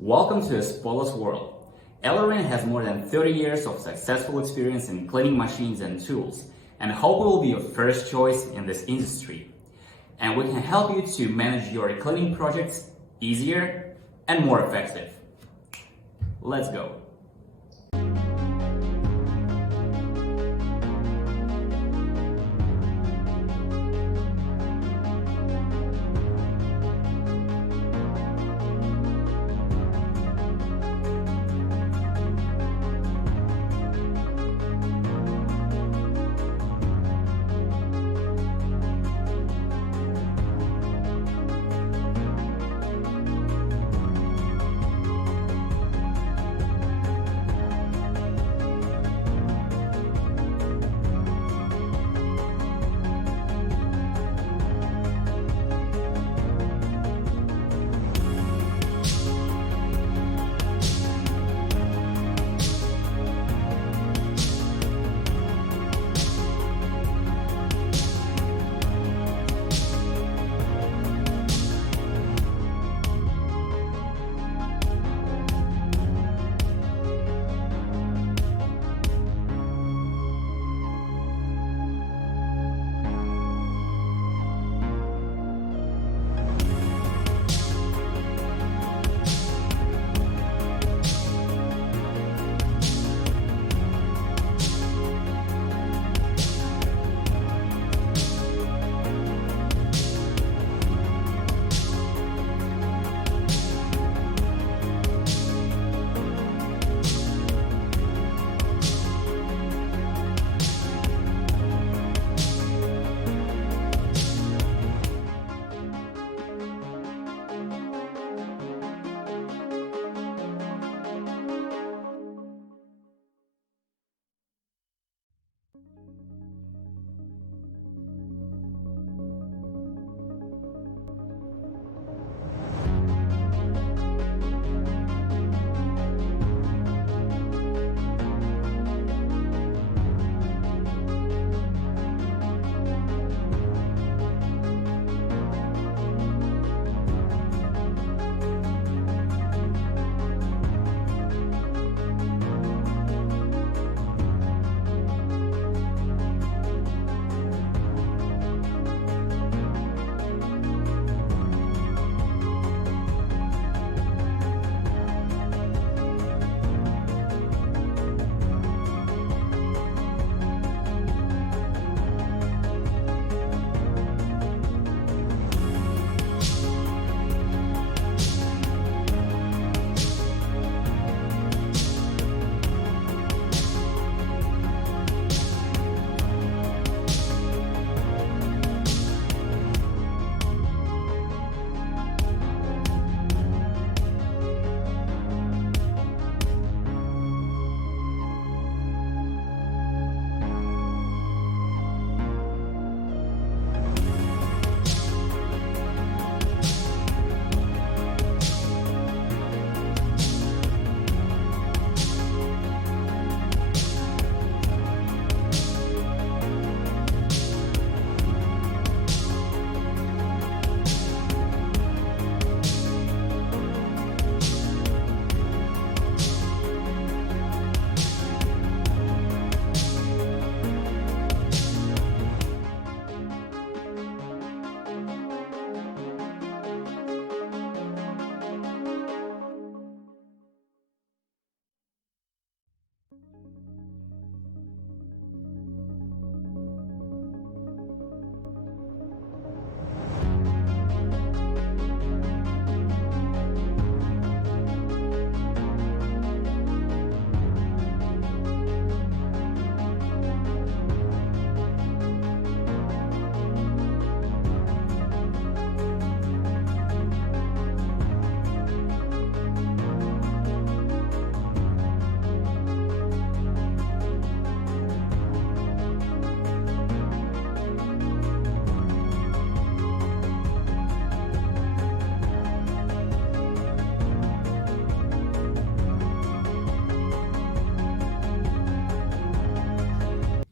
Welcome to Espola's world. Ellerin has more than 30 years of successful experience in cleaning machines and tools, and hope we will be your first choice in this industry. And we can help you to manage your cleaning projects easier and more effective. Let's go.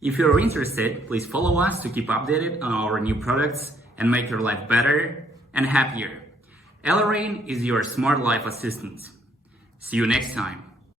If you're interested, please follow us to keep updated on our new products and make your life better and happier. Ellerin is your smart life assistant. See you next time.